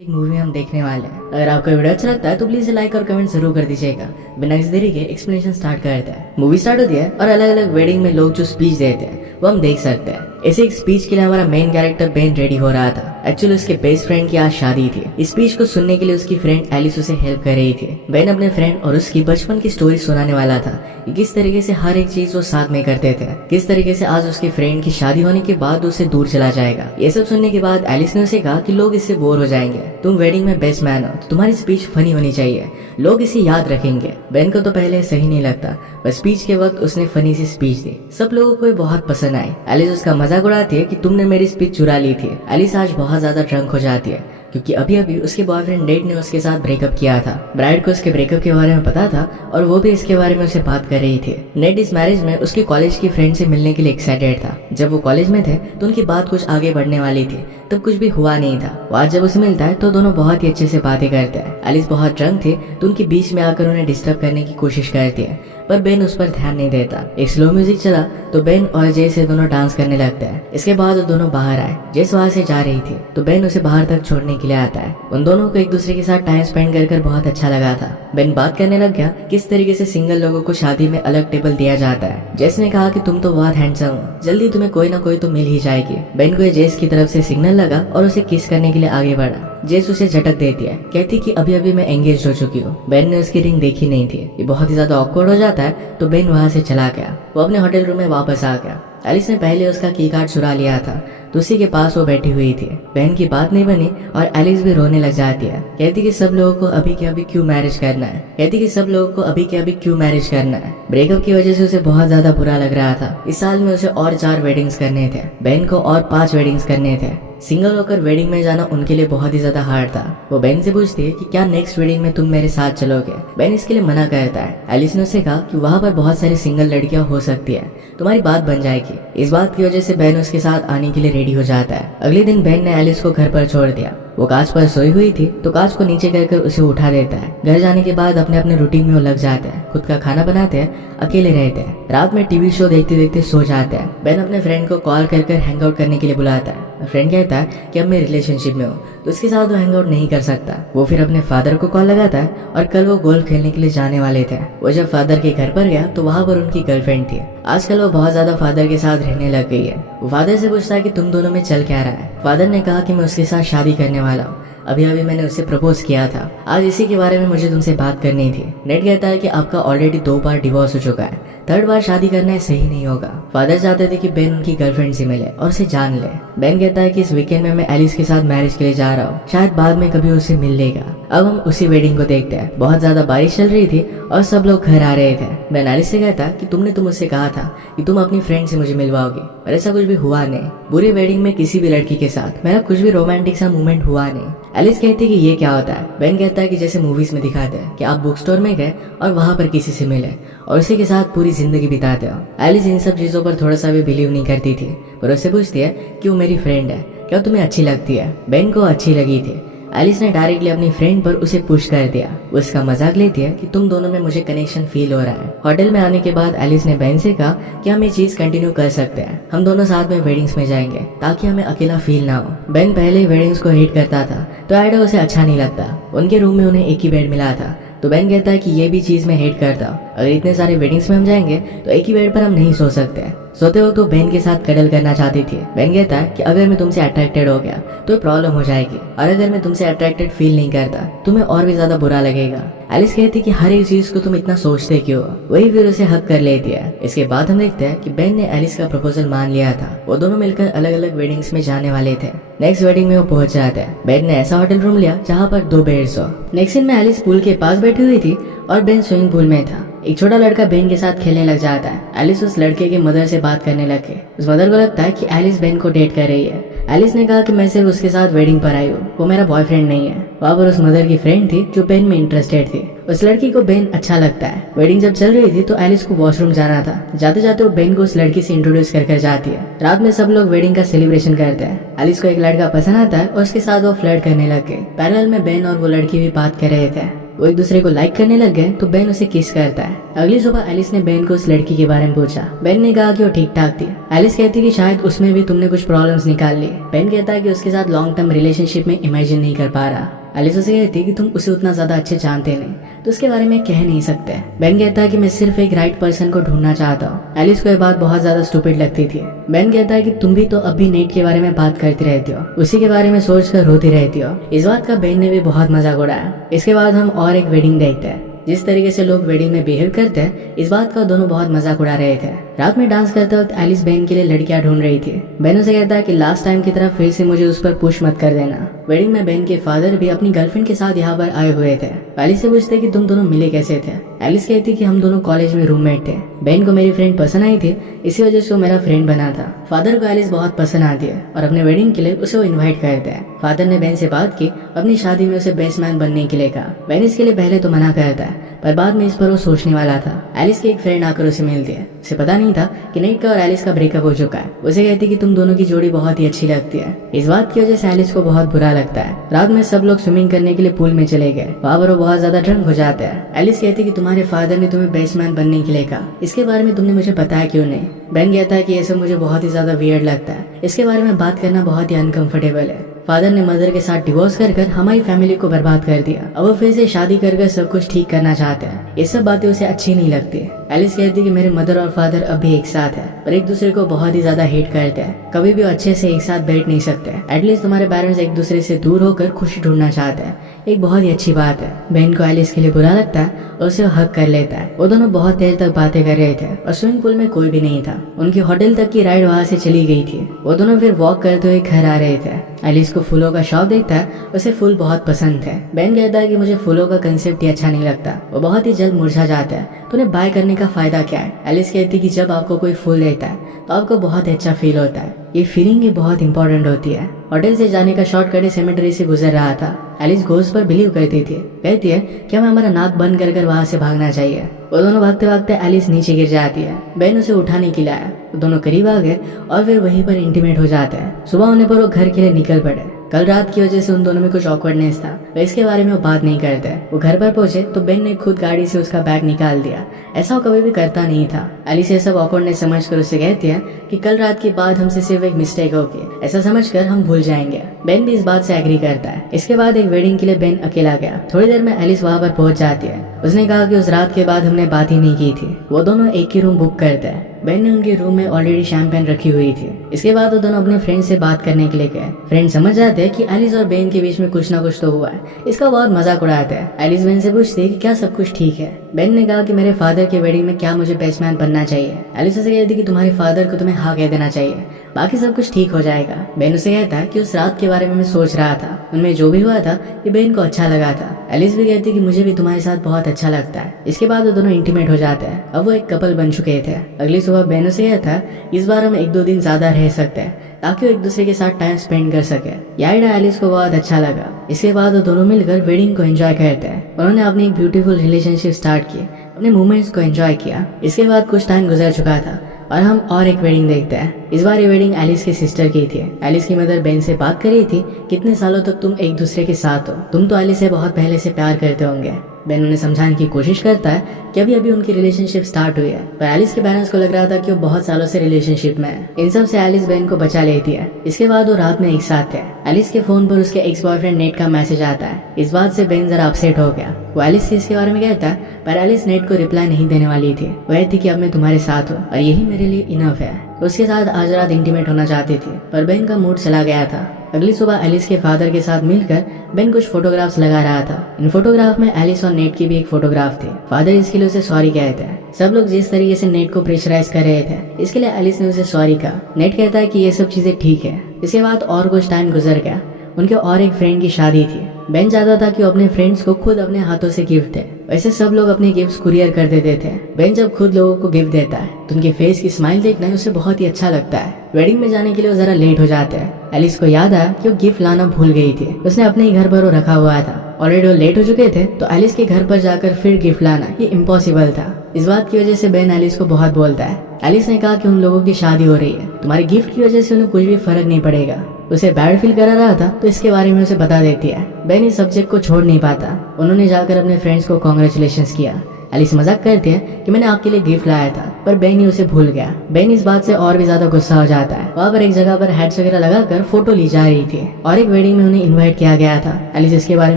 एक मूवी हम देखने वाले हैं। अगर आपको वीडियो अच्छा लगता है तो प्लीज लाइक और कमेंट जरूर कर दीजिएगा। बिना किसी देरी के एक्सप्लेनेशन स्टार्ट करते हैं। मूवी स्टार्ट होती है और अलग अलग वेडिंग में लोग जो स्पीच देते हैं वो हम देख सकते हैं। ऐसे एक स्पीच के लिए हमारा मेन कैरेक्टर बेन रेडी हो रहा था। एक्चुअली उसके बेस्ट फ्रेंड की आज शादी थी। इस स्पीच को सुनने के लिए उसकी फ्रेंड एलिस उसे हेल्प कर रही थी। बेन अपने फ्रेंड और उसकी बचपन की स्टोरी सुनाने वाला था कि किस तरीके से हर एक चीज वो साथ में करते थे, किस तरीके से आज उसके फ्रेंड की शादी होने के बाद उससे दूर चला जाएगा। ये सब सुनने के बाद एलिस ने उसे कहा कि लोग इससे बोर हो जाएंगे, तुम वेडिंग में बेस्ट मैन हो तो तुम्हारी स्पीच फनी होनी चाहिए, लोग इसे याद रखेंगे। बेन को तो पहले सही नहीं लगता, पर स्पीच के वक्त उसने फनी सी स्पीच दी। सब लोगों को बहुत पसंद आई। एलिस उसका मजाक उड़ाती है कि तुमने मेरी स्पीच चुरा ली थी। एलिस आज बहुत ज्यादा ड्रंक हो जाती है क्योंकि अभी अभी उसके बॉयफ्रेंड नेट ने उसके साथ ब्रेकअप किया था। ब्राइड को उसके ब्रेकअप के बारे में पता था और वो भी इसके बारे में उससे बात कर रही थी। नेट इस मैरिज में उसके कॉलेज की फ्रेंड से मिलने के लिए एक्साइटेड था। जब वो कॉलेज में थे तो उनकी बात कुछ आगे बढ़ने वाली थी, तब कुछ भी हुआ नहीं था। आज जब उसे मिलता है तो दोनों बहुत ही अच्छे से बातें करते हैं। एलिस बहुत ड्रंक थी तो उनके बीच में आकर उन्हें डिस्टर्ब करने की कोशिश करती है, पर बेन उस पर ध्यान नहीं देता। एक स्लो म्यूजिक चला तो बेन और जे से दोनों डांस करने लगते हैं। इसके बाद वो दोनों बाहर आए। जेस वहां से जा रही थी तो बेन उसे बाहर तक छोड़ने के लिए आता है। उन दोनों को एक दूसरे के साथ टाइम स्पेंड कर बहुत अच्छा लगा था। बेन बात करने लग गया किस तरीके से सिंगल लोगों को शादी में अलग टेबल दिया जाता है। जेस ने कहा कि तुम तो बहुत हैंडसम हो, जल्दी तुम्हें कोई ना कोई तो मिल ही जाएगी। बेन को जेस की तरफ से सिग्नल लगा और उसे किस करने के लिए आगे बढ़ा। जेस उसे झटक देती है, कहती कि अभी अभी मैं एंगेज हो चुकी हूँ। बेन ने उसकी रिंग देखी नहीं थी। ये बहुत ही ज्यादा ऑकवर्ड हो जाता है तो बेन वहां से चला गया। वो अपने होटल रूम में वापस आ गया। एलिस ने पहले उसका की कार्ड चुरा लिया था तो उसी के पास वो बैठी हुई थी। बहन की बात नहीं बनी और एलिस भी रोने लग जाती है। कहती कि सब लोगों को अभी के अभी क्यों मैरिज करना है, कहती कि सब लोगों को अभी के अभी क्यों मैरिज करना है। ब्रेकअप की वजह से उसे बहुत ज्यादा बुरा लग रहा था। इस साल में उसे और 4 वेडिंग्स करने थे, बहन को और 5 वेडिंग्स करने थे। सिंगल होकर वेडिंग में जाना उनके लिए बहुत ही ज्यादा हार्ड था। वो बेन से पूछती है कि क्या नेक्स्ट वेडिंग में तुम मेरे साथ चलोगे। बेन इसके लिए मना करता है। एलिस ने उससे कहा कि वहाँ पर बहुत सारी सिंगल लड़कियां हो सकती है, तुम्हारी बात बन जाएगी। इस बात की वजह से बेन उसके साथ आने के लिए रेडी हो जाता है। अगले दिन बेन ने एलिस को घर पर छोड़ दिया। वो कांच पर सोई हुई थी तो कांच को नीचे कर उसे उठा देता है। घर जाने के बाद अपने अपने रूटीन में वो लग जाते हैं, खुद का खाना बनाते हैं, अकेले रहते हैं। रात में टीवी शो देखते देखते सो जाते हैं। बेन अपने फ्रेंड को कॉल कर हैंग आउट करने के लिए बुलाता है। फ्रेंड कहता है कि अब मैं रिलेशनशिप में हूँ तो उसके साथ वो हैंग आउट नहीं कर सकता। वो फिर अपने फादर को कॉल लगाता है और कल वो गोल्फ खेलने के लिए जाने वाले थे। वो जब फादर के घर पर गया तो वहाँ पर उनकी गर्लफ्रेंड थी। आजकल वो बहुत ज्यादा फादर के साथ रहने लग गई है। वो फादर से पूछता है कि तुम दोनों में चल क्या रहा है। फादर ने कहा कि मैं उसके साथ शादी करने वाला हूँ, अभी अभी मैंने उसे प्रपोज किया था, आज इसी के बारे में मुझे तुमसे बात करनी थी। नेट कहता है कि आपका ऑलरेडी 2 बार डिवोर्स हो चुका है, 3rd बार शादी करना सही नहीं होगा। फादर चाहते थे कि बेन उनकी गर्लफ्रेंड से मिले और उसे जान ले। बेन कहता है कि इस वीकेंड में मैं एलिस के साथ मैरिज के लिए जा रहा हूँ, शायद बाद में कभी उसे मिल लेगा। अब हम उसी वेडिंग को देखते हैं। बहुत ज्यादा बारिश चल रही थी और सब लोग घर आ रहे थे। बेन एलिस से कहता कि तुमने तो मुझसे कहा था कि तुम अपनी फ्रेंड से मुझे मिलवाओगी, पर ऐसा कुछ भी हुआ नहीं। बुरी वेडिंग में किसी भी लड़की के साथ मेरा कुछ भी रोमांटिक सा मूवमेंट हुआ नहीं। एलिस कहती है कि ये क्या होता है। बेन कहता है कि जैसे मूवीज में दिखाते हैं कि आप बुक स्टोर में गए और वहाँ पर किसी से मिले और उसी के साथ पूरी जिंदगी बिताते हो। एलिस इन सब चीजों पर थोड़ा सा भी बिलीव नहीं करती थी, पर उससे पूछती है कि वो मेरी फ्रेंड है, क्या तुम्हें अच्छी लगती है। बेन को अच्छी लगी थी। एलिस ने डायरेक्टली अपनी फ्रेंड पर उसे पुश कर दिया। उसका मजाक लेती है कि तुम दोनों में मुझे कनेक्शन फील हो रहा है। होटल में आने के बाद एलिस ने बेन से कहा कि हम ये चीज कंटिन्यू कर सकते हैं, हम दोनों साथ में वेडिंग्स में जाएंगे ताकि हमें अकेला फील ना हो। बेन पहले ही वेडिंग्स को हेट करता था तो आइडिया उसे अच्छा नहीं लगता। उनके रूम में उन्हें एक ही बेड मिला था तो बेन कहता है कि ये भी चीज मैं हेट करता हूँ, अगर इतने सारे वेडिंग्स में हम जाएंगे तो एक ही बेड पर हम नहीं सो सकते। सोते वक्त तो बेन के साथ कडल करना चाहती थी। बेन कहता है कि अगर मैं तुमसे अट्रैक्टेड हो गया तो प्रॉब्लम हो जाएगी, और अगर मैं तुमसे अट्रैक्टेड फील नहीं करता तुम्हें और भी ज्यादा बुरा लगेगा। एलिस कहती कि हर एक चीज को तुम इतना सोचते क्यों। वही फिर उसे हक कर लेती है। इसके बाद हम देखते हैं कि बेन ने एलिस का प्रपोजल मान लिया था। वो दोनों मिलकर अलग अलग वेडिंग्स में जाने वाले थे। नेक्स्ट वेडिंग में वो पहुंच जाते हैं। बेन ने ऐसा होटल रूम लिया जहाँ पर 2 बेड्स हो। नेक्स्ट सीन में एलिस पूल के पास बैठी हुई थी और बेन स्विमिंग पूल में था। एक छोटा लड़का बेन के साथ खेलने लग जाता है। एलिस उस लड़के के मदर से बात करने लगे। उस मदर को लगता है कि एलिस बेन को डेट कर रही है। एलिस ने कहा कि मैं सिर्फ उसके साथ वेडिंग पर आई हूँ, वो मेरा बॉयफ्रेंड नहीं है। वहाँ पर उस मदर की फ्रेंड थी जो बेन में इंटरेस्टेड थी। उस लड़की को बेन अच्छा लगता है। वेडिंग जब चल रही थी तो एलिस को वॉशरूम जाना था। जाते जाते वो बेन को उस लड़की से इंट्रोड्यूस कर जाती है। रात में सब लोग वेडिंग का सेलिब्रेशन करते हैं। एलिस को एक लड़का पसंद आता है और उसके साथ वो फ्लर्ट करने लग गए। पैरेलल में बेन और वो लड़की भी बात कर रहे थे। वो एक दूसरे को लाइक करने लग गए तो बेन उसे किस करता है। अगली सुबह एलिस ने बेन को उस लड़की के बारे में पूछा। बेन ने कहा कि वो ठीक ठाक थी। एलिस कहती कि शायद उसमें भी तुमने कुछ प्रॉब्लम्स निकाल ली। बेन कहता है कि उसके साथ लॉन्ग टर्म रिलेशनशिप में इमेजिन नहीं कर पा रहा। एलिस उसे कहती कि तुम उसे उतना ज्यादा अच्छे जानते नहीं तो उसके बारे में कह नहीं सकते। बेन कहता है कि मैं सिर्फ एक राइट पर्सन को ढूंढना चाहता हूँ। एलिस को यह बात बहुत ज्यादा स्टूपिड लगती थी। बेन कहता है कि तुम भी तो अभी नेट के बारे में बात करती रहती हो, उसी के बारे में सोच कर रोती रहती हो। इस बात का बेन ने भी बहुत मजाक उड़ाया। इसके बाद हम और एक वेडिंग देखते हैं। जिस तरीके से लोग वेडिंग में बिहेव करते हैं इस बात का दोनों बहुत मजाक उड़ा रहे थे। रात में डांस करते वक्त एलिस बेन के लिए लड़कियां ढूंढ रही थी। बेन उसे कहता है कि लास्ट टाइम की तरह फिर से मुझे उस पर पुश मत कर देना। वेडिंग में बेन के फादर भी अपनी गर्लफ्रेंड के साथ यहाँ पर आए हुए थे। एलिस से पूछते कि तुम दोनों मिले कैसे थे। एलिस कहती कि हम दोनों कॉलेज में रूममेट थे। बेन को मेरी फ्रेंड पसंद आई थी, इसी वजह से वो मेरा फ्रेंड बना था। फादर को एलिस बहुत पसंद आती है और अपने वेडिंग के लिए उसे वो इन्वाइट करते हैं। फादर ने बेन से बात की, अपनी शादी में उसे बेस्ट मैन बनने के लिए कहा। बेन इसके लिए पहले तो मना करता है पर बाद में इस पर वो सोचने वाला था। एलिस की एक फ्रेंड आकर उसे मिलती है। उसे पता नहीं था कि नेट का और एलिस का ब्रेकअप हो चुका है। उसे कहती कि तुम दोनों की जोड़ी बहुत ही अच्छी लगती है। इस बात की वजह से एलिस को बहुत बुरा लगता है। रात में सब लोग स्विमिंग करने के लिए पूल में चले गए। वहाँ पर वो बहुत ज्यादा ड्रंक हो जाते हैं। एलिस कहती कि तुम्हारे फादर ने तुम्हें बेस्ट मैन बनने के लिए कहा, इसके बारे में तुमने मुझे बताया क्यों नहीं। बेन कहता है कि ये सब मुझे बहुत ही ज्यादा वियर्ड लगता है, इसके बारे में बात करना बहुत ही अनकंफर्टेबल है। फादर ने मदर के साथ डिवोर्स कर हमारी फैमिली को बर्बाद कर दिया। अब वो फिर से शादी कर सब कुछ ठीक करना चाहते हैं। ये सब बातें उसे अच्छी नहीं लगती। एलिस कहती कि मेरे मदर और फादर अब भी एक साथ है पर एक दूसरे को बहुत ही ज्यादा हेट करते हैं। कभी भी अच्छे से एक साथ बैठ नहीं सकते। एटलीस्ट तुम्हारे पेरेंट्स एक दूसरे से दूर होकर खुशी ढूंढना चाहते हैं, एक बहुत ही अच्छी बात है। बेन को एलिस के लिए बुरा लगता है और उसे हक कर लेता है। वो दोनों बहुत देर तक बातें कर रहे थे और स्विमिंग पूल में कोई भी नहीं था। उनकी होटल तक की राइड वहाँ से चली गई थी। वो दोनों फिर वॉक करते हुए घर आ रहे थे। एलिस को फूलों का शौक देखता है, उसे फूल बहुत पसंद थे। बेन कहता है कि मुझे फूलों का कंसेप्ट ही अच्छा नहीं लगता, वो बहुत ही जल्द मुरझा जाता है, तो उन्हें बाय करने का फायदा क्या है। एलिस कहती है कि जब आपको कोई फूल देता है तो आपको बहुत अच्छा फील होता है। ये फीलिंग ही बहुत इंपॉर्टेंट होती है। होटल से जाने का शॉर्टकट सेमेट्री से गुजर रहा था। एलिस घोस्ट पर बिलीव करती थी। कहती है कि हमें हमारा नाक बंद कर वहाँ से भागना चाहिए। वो दोनों भागते भागते एलिस नीचे गिर जाती है। बेन उसे उठाने के लिए आया। वो दोनों करीब आ गए और फिर वहीं पर इंटीमेट हो जाते हैं। सुबह होने पर वो घर के लिए निकल पड़े। कल रात की वजह से उन दोनों में कुछ ऑकवर्डनेस था, तो इसके बारे में वो बात नहीं करते। वो घर पर पहुंचे तो बेन ने खुद गाड़ी से उसका बैग निकाल दिया। ऐसा वो कभी भी करता नहीं था। एलिस ये सब ऑकवर्डनेस समझकर उससे कहती है कि कल रात की बात हमसे सिर्फ एक मिस्टेक होगी, ऐसा समझकर हम भूल जाएंगे। बेन भी इस बात से एग्री करता है। इसके बाद एक वेडिंग के लिए बेन अकेला गया। थोड़ी देर में एलिस वहाँ पर पहुंच जाती है। उसने कहा कि उस रात के बाद हमने बात ही नहीं की थी। वो दोनों एक ही रूम बुक करते हैं। बेन ने उनके रूम में ऑलरेडी शैंपेन रखी हुई थी। इसके बाद वो दोनों अपने फ्रेंड से बात करने के लिए गए। फ्रेंड समझ जाते हैं कि एलिस और बेन के बीच में कुछ ना कुछ तो हुआ है। इसका बहुत मजाक उड़ाते हैं। एलिस बेन से पूछती है कि क्या सब कुछ ठीक है। बेन ने कहा कि मेरे फादर की वेडिंग में क्या मुझे बेस्ट मैन बनना चाहिए। एलिस उसे कहती कि तुम्हारे फादर को तुम्हें हाँ कह देना चाहिए, बाकी सब कुछ ठीक हो जाएगा। बेन उसे कहता है कि उस रात के बारे में मैं सोच रहा था, उनमें जो भी हुआ था ये बेन को अच्छा लगा था। एलिस भी कहती कि मुझे भी तुम्हारे साथ बहुत अच्छा लगता है। इसके बाद वो दोनों इंटीमेट हो जाते हैं। अब वो एक कपल बन चुके थे। अगली सुबह बेन उसे कहता है इस बार हम 1-2 दिन ज्यादा रह सकते हैं ताकि वो एक दूसरे के साथ टाइम स्पेंड कर सके। ये आइडिया एलिस को बहुत अच्छा लगा। इसके बाद वो दोनों मिलकर वेडिंग को एंजॉय करते हैं। उन्होंने अपनी एक ब्यूटीफुल रिलेशनशिप स्टार्ट की, अपने मोमेंट्स को एंजॉय किया। इसके बाद कुछ टाइम गुजर चुका था और हम और एक वेडिंग देखते हैं। इस बार ये वेडिंग एलिस की सिस्टर की थी। एलिस की मदर बेन से बात कर रही थी, कितने सालों तक तुम एक दूसरे के साथ हो, तुम तो एलिस से बहुत पहले से प्यार करते होंगे। बेन उन्हें समझाने की कोशिश करता है कि अभी अभी उनकी रिलेशनशिप स्टार्ट हुई है, पर एलिस के पेरेंट्स को लग रहा था कि वो बहुत सालों से रिलेशनशिप में है। इन सब से एलिस बेन को बचा लेती है। इसके बाद वो रात में एक साथ थे। एलिस के फोन पर उसके एक्स बॉयफ्रेंड नेट का मैसेज आता है। इस बात से बेन जरा अपसेट हो गया। वो एलिस से इसके बारे में कहता है, पर एलिस नेट को रिप्लाई नहीं देने वाली थी। वह थी कि अब मैं तुम्हारे साथ हूँ और यही मेरे लिए इनफ है। उसके साथ आज रात इंटीमेट होना चाहती थी, पर बेन का मूड चला गया था। अगली सुबह एलिस के फादर के साथ मिलकर बेन कुछ फोटोग्राफ्स लगा रहा था। इन फोटोग्राफ में एलिस और नेट की भी एक फोटोग्राफ थी। फादर इसके लिए उसे सॉरी कहते हैं। सब लोग जिस तरीके से नेट को प्रेशराइज कर रहे थे, इसके लिए एलिस ने उसे सॉरी कहा। नेट कहता है कि ये सब चीजें ठीक है। इसके बाद और कुछ टाइम गुजर गया। उनके और एक फ्रेंड की शादी थी। बेन चाहता था कि वो अपने फ्रेंड्स को खुद अपने हाथों से गिफ्ट दे। वैसे सब लोग अपने गिफ्ट्स कुरियर कर देते थे। बेन जब खुद लोगों को गिफ्ट देता है तो उनके फेस की स्माइल देखना उसे बहुत ही अच्छा लगता है। वेडिंग में जाने के लिए वो जरा लेट हो जाते हैं। एलिस को याद आया कि वो गिफ्ट लाना भूल गई थी। उसने अपने ही घर पर वो रखा हुआ था। ऑलरेडी वो लेट हो चुके थे, तो एलिस के घर पर जाकर फिर गिफ्ट लाना ये इम्पॉसिबल था। इस बात की वजह से बेन एलिस को बहुत बोलता है। एलिस ने कहा कि उन लोगों की शादी हो रही है, तुम्हारे गिफ्ट की वजह से उन्हें कुछ भी फर्क नहीं पड़ेगा। उसे बैड फील करा रहा था तो इसके बारे में उसे बता देती है। बेन इस सब्जेक्ट को छोड़ नहीं पाता। उन्होंने जाकर अपने फ्रेंड्स को कॉन्ग्रेचुलेशंस किया। एलिस मजाक करती है कि मैंने आपके लिए गिफ्ट लाया था, पर बेन ही उसे भूल गया। बेन इस बात से और भी ज्यादा गुस्सा हो जाता है। वहाँ पर एक जगह पर हेड्स वगैरह लगाकर फोटो ली जा रही थी और एक वेडिंग में उन्हें इनवाइट किया गया था। एलिस इसके बारे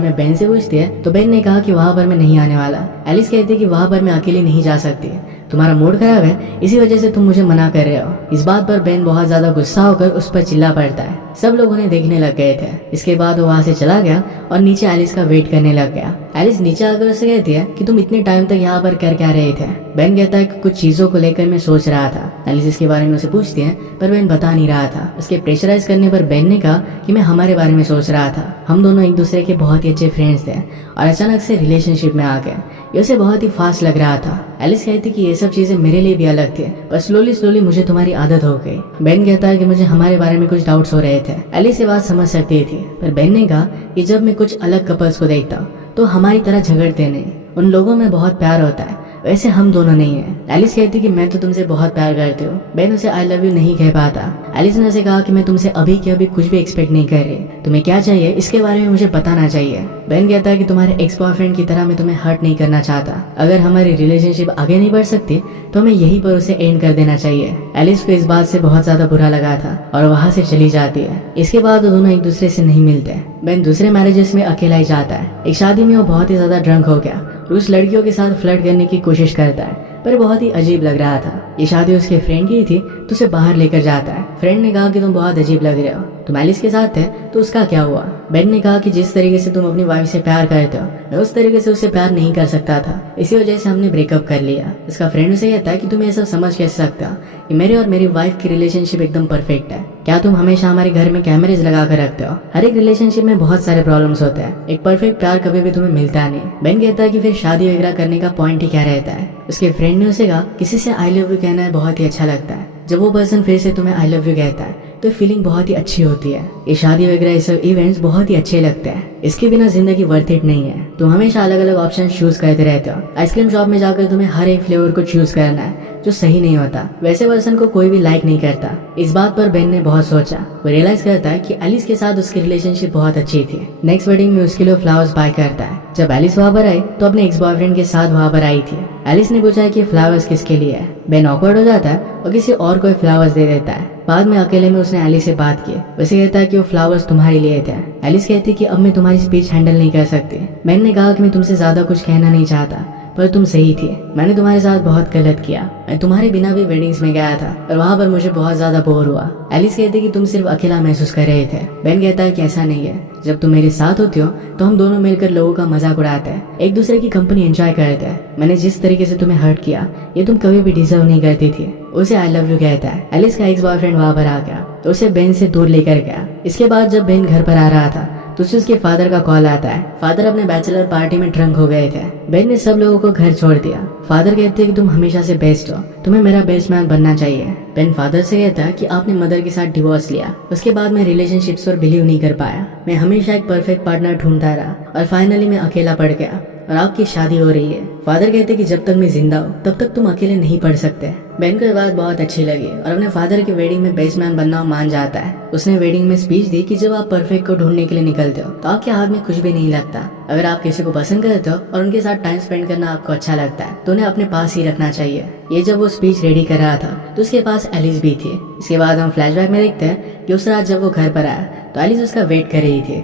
में बेन से पूछती है तो बेन ने कहा कि वहाँ पर मैं नहीं आने वाला। एलिस कहती है कि वहाँ पर मैं अकेली नहीं जा सकती, तुम्हारा मूड खराब है इसी वजह से तुम मुझे मना कर रहे हो। इस बात पर बेन बहुत ज्यादा गुस्सा होकर उस पर चिल्ला पड़ता है। सब लोग उन्हें देखने लग गए थे। इसके बाद वो वहाँ से चला गया और नीचे एलिस का वेट करने लग गया। एलिस नीचे आकर उसे कहती है कि तुम इतने टाइम तक यहाँ पर कर क्या रहे थे। बेन कहता है कि कुछ चीजों को लेकर मैं सोच रहा था। एलिस इसके बारे में उसे पूछती है पर बेन बता नहीं रहा था। उसके प्रेशराइज करने पर बेन ने कहा कि मैं हमारे बारे में सोच रहा था। हम दोनों एक दूसरे के बहुत ही अच्छे फ्रेंड्स थे और अचानक से रिलेशनशिप में आ गए। ये उसे बहुत ही फास्ट लग रहा था। एलिस कहती कि ये सब चीजें मेरे लिए भी अलग थी, पर स्लोली मुझे तुम्हारी आदत हो गई। बेन कहता है कि मुझे हमारे बारे में कुछ डाउट्स हो रहे थे। एलिस ये बात समझ सकती थी, पर बेन ने कहा कि जब मैं कुछ अलग कपल्स को देखता हूँ तो हमारी तरह झगड़ते नहीं, उन लोगों में बहुत प्यार होता है, वैसे हम दोनों नहीं है। एलिस कहती कि मैं तो तुमसे बहुत प्यार करती हूँ। बेन उसे आई लव यू नहीं कह पाता। एलिस ने उसे कहा कि मैं तुमसे अभी के अभी कुछ भी एक्सपेक्ट नहीं कर रही, तुम्हें क्या चाहिए इसके बारे में मुझे बताना चाहिए। बेन कहता है कि तुम्हारे एक्स बॉयफ्रेंड की तरह मैं तुम्हें हर्ट नहीं करना चाहता। अगर हमारी रिलेशनशिप आगे नहीं बढ़ सकती तो हमें यहीं पर उसे एंड कर देना चाहिए। एलिस को इस बात से बहुत ज्यादा बुरा लगा था और वहाँ से चली जाती है। इसके बाद वो दोनों एक दूसरे से नहीं मिलते। बेन दूसरे मैरिजेस में अकेला ही जाता है। एक शादी में वो बहुत ही ज्यादा ड्रंक हो गया, उस लड़कियों के साथ फ्लर्ट करने की कोशिश करता है, पर बहुत ही अजीब लग रहा था। ये शादी उसके फ्रेंड की थी तो उसे बाहर लेकर जाता है। फ्रेंड ने कहा कि तुम बहुत अजीब लग रहे हो, तुम एलिस के साथ थे तो उसका क्या हुआ। बेन ने कहा कि जिस तरीके से तुम अपनी वाइफ से प्यार करते हो मैं उस तरीके से उससे प्यार नहीं कर सकता था, इसी वजह से हमने ब्रेकअप कर लिया। इसका फ्रेंड उसे कहता है कि तुम ये सब समझ कैसे सकता कि मेरे और मेरी वाइफ की रिलेशनशिप एकदम परफेक्ट है। क्या तुम हमेशा हमारे घर में कैमरेज लगा कर रखते हो। हर एक रिलेशनशिप में बहुत सारे प्रॉब्लम्स होते हैं, एक परफेक्ट प्यार कभी भी तुम्हें मिलता नहीं। बेन कहता है कि फिर शादी वगैरह करने का पॉइंट ही क्या रहता है। उसके फ्रेंड ने उसे कहा किसी से आई लव यू कहना है बहुत ही अच्छा लगता है, जब वो पर्सन फिर से तुम्हें आई लव यू कहता है तो फीलिंग बहुत ही अच्छी होती है। ये शादी वगैरह ये सब इवेंट्स बहुत ही अच्छे लगते हैं, इसके बिना जिंदगी वर्थ इट नहीं है। तुम हमेशा अलग अलग ऑप्शन चूज करते रहते हो। आइसक्रीम शॉप में जाकर तुम्हें हर एक फ्लेवर को चूज करना है जो सही नहीं होता, वैसे पर्सन को कोई भी लाइक नहीं करता। इस बात पर बेन ने बहुत सोचा। वो रियलाइज करता है कि एलिस के साथ उसकी रिलेशनशिप बहुत अच्छी थी। नेक्स्ट वेडिंग में उसके लिए फ्लावर्स बाय करता है। जब एलिस वहाँ पर आई तो अपने एक्स बॉयफ्रेंड के साथ वहाँ पर आई थी। एलिस ने पूछा कि फ्लावर्स किसके लिए है। बेन ऑकवर्ड हो जाता है और किसी और को फ्लावर्स दे देता है। बाद में अकेले में उसने एलिस से बात की। वैसे कहता है कि वो फ्लावर्स तुम्हारे लिए थे। एलिस कहती कि अब मैं तुम्हारी स्पीच हैंडल नहीं कर सकती। बेन ने कहा कि मैं तुमसे ज्यादा कुछ कहना नहीं चाहता, पर तुम सही थी, मैंने तुम्हारे साथ बहुत गलत किया। मैं तुम्हारे बिना भी वेडिंग्स में गया था और वहाँ पर मुझे बहुत ज्यादा बोर हुआ। एलिस कहती कि तुम सिर्फ अकेला महसूस कर रहे थे। बेन कहता है कि ऐसा नहीं है, जब तुम मेरे साथ होती हो तो हम दोनों मिलकर लोगों का मजाक उड़ाते हैं, एक दूसरे की कंपनी एंजॉय करते हैं। मैंने जिस तरीके से तुम्हें हर्ट किया ये तुम कभी भी डिजर्व नहीं करती थी। उसे आई लव यू कहता है। एलिस का एक्स बॉयफ्रेंड वहाँ पर आ गया तो उसे बेन से दूर लेकर गया। इसके बाद जब बेन घर पर आ रहा था तो उसे उसके फादर का कॉल आता है। फादर अपने बैचलर पार्टी में ड्रंक हो गए थे। बेन ने सब लोगों को घर छोड़ दिया। फादर कहते हैं कि तुम हमेशा से बेस्ट हो, तुम्हें मेरा बेस्ट मैन बनना चाहिए। बेन फादर से कहता है कि आपने मदर के साथ डिवोर्स लिया, उसके बाद मैं रिलेशनशिप्स पर बिलीव नहीं कर पाया। मैं हमेशा एक परफेक्ट पार्टनर ढूंढता रहा और फाइनली मैं अकेला पड़ गया और आपकी शादी हो रही है। फादर कहते कि जब तक मैं जिंदा हूँ तब तक तुम अकेले नहीं पढ़ सकते। बेन को ये बात बहुत अच्छी लगी और अपने फादर की वेडिंग में बेस्ट मैन बनना मान जाता है। उसने वेडिंग में स्पीच दी कि जब आप परफेक्ट को ढूंढने के लिए निकलते हो तो आपके हाथ में कुछ भी नहीं लगता। अगर आप किसी को पसंद करते हो और उनके साथ टाइम स्पेंड करना आपको अच्छा लगता है तो उन्हें अपने पास ही रखना चाहिए। ये जब वो स्पीच रेडी कर रहा था तो उसके पास एलिस भी थी। इसके बाद हम फ्लैशबैक में देखते हैं कि उस रात जब वो घर पर आया तो एलिस उसका वेट कर रही थी।